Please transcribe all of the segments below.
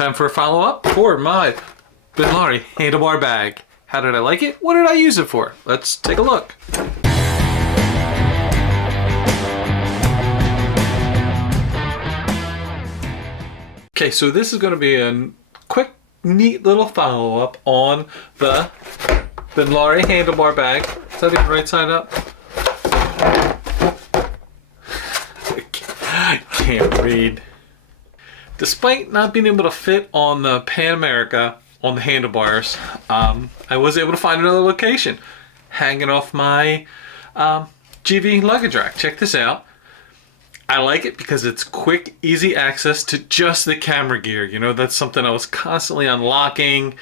time for a follow-up for my Benlari handlebar bag. How did I like it? What did I use it for? Let's take a look. Okay, so this is going to be a quick, neat little follow-up on the Benlari handlebar bag. Is that even right side up? I can't read. Despite not being able to fit on the Pan America on the handlebars, I was able to find another location hanging off my GV luggage rack. Check this out. I like it because it's quick, easy access to just the camera gear. You know, that's something I was constantly unlocking,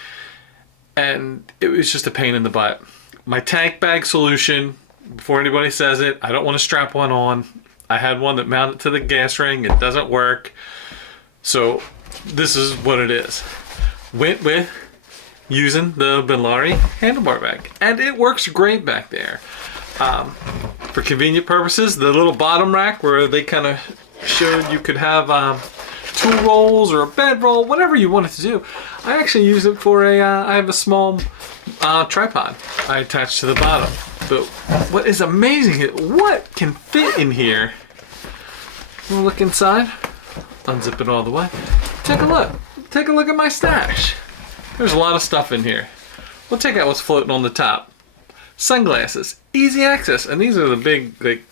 and it was just a pain in the butt. My tank bag solution, before anybody says it, I don't want to strap one on. I had one that mounted to the gas ring. It doesn't work. So this is what it is. Went with using the Benlari handlebar bag, and it works great back there. For convenient purposes, the little bottom rack where they kind of showed you could have tool rolls or a bed roll, whatever you wanted to do. I actually use it for I have a small tripod I attach to the bottom. But what is amazing is what can fit in here. We'll look inside, unzip it all the way. Take a look. Take a look at my stash. There's a lot of stuff in here. We'll take out what's floating on the top. Sunglasses, easy access, and these are the big, like,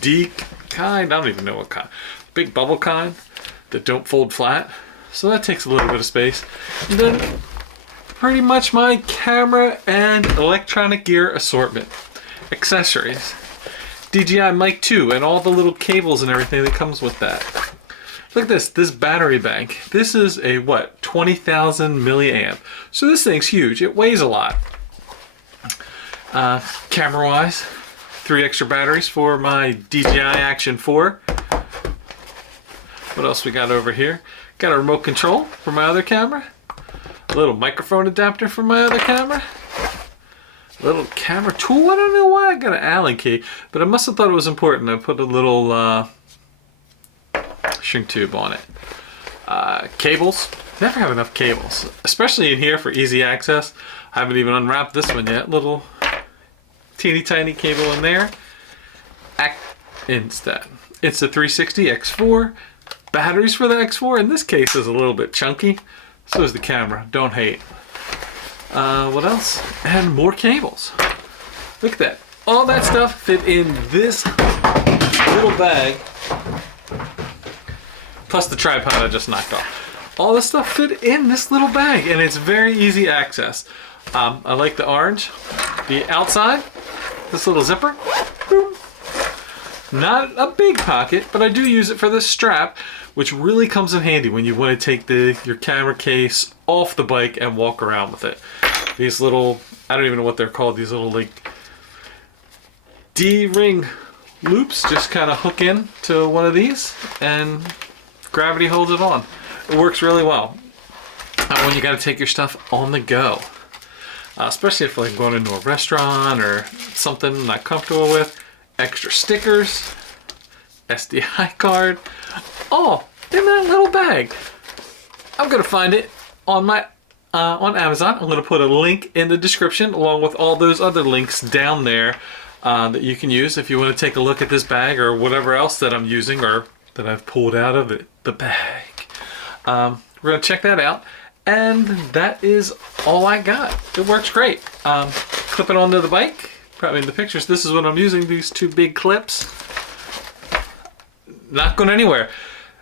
D kind, I don't even know what kind. Big bubble kind that don't fold flat. So that takes a little bit of space. And then pretty much my camera and electronic gear assortment. Accessories. DJI Mic 2 and all the little cables and everything that comes with that. Look at this battery bank. This is a, what, 20,000 milliamp. So this thing's huge. It weighs a lot. Camera-wise, 3 extra batteries for my DJI Action 4. What else we got over here? Got a remote control for my other camera. A little microphone adapter for my other camera. A little camera tool. I don't know why I got an Allen key, but I must have thought it was important. I put a little shrink tube on it. Cables. Never have enough cables, especially in here for easy access. I haven't even unwrapped this one yet. Little teeny tiny cable in there. Insta 360 X4. Batteries for the X4 in this case is a little bit chunky. So is the camera. Don't hate. What else? And more cables. Look at that. All that stuff fit in this little bag. Plus the tripod I just knocked off. All this stuff fit in this little bag, and it's very easy access. I like the orange. The outside, this little zipper. Boom. Not a big pocket, but I do use it for this strap, which really comes in handy when you want to take your camera case off the bike and walk around with it. These little, I don't even know what they're called, these little like D-ring loops just kind of hook in to one of these and gravity holds it on. It works really well when you got to take your stuff on the go. Especially if like going into a restaurant or something I'm not comfortable with. Extra stickers, SDI card, all in that little bag. I'm gonna find it on my on Amazon. I'm gonna put a link in the description along with all those other links down there that you can use if you want to take a look at this bag or whatever else that I'm using or that I've pulled out of the bag. We're gonna check that out. And that is all I got. It works great. Clip it onto the bike. Probably in the pictures. This is what I'm using. These 2 big clips. Not going anywhere.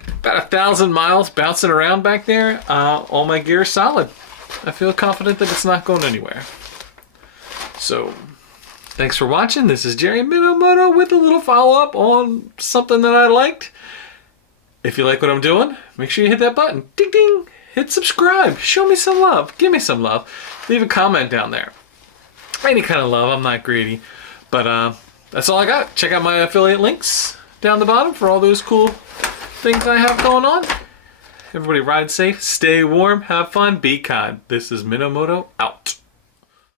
About 1,000 miles bouncing around back there. All my gear is solid. I feel confident that it's not going anywhere. So, thanks for watching. This is Jerry MinnowMoto with a little follow-up on something that I liked. If you like what I'm doing, make sure you hit that button. Ding ding! Hit subscribe. Show me some love. Give me some love. Leave a comment down there. Any kind of love. I'm not greedy. But that's all I got. Check out my affiliate links down the bottom for all those cool things I have going on. Everybody ride safe, stay warm, have fun, be kind. This is MinnowMoto out.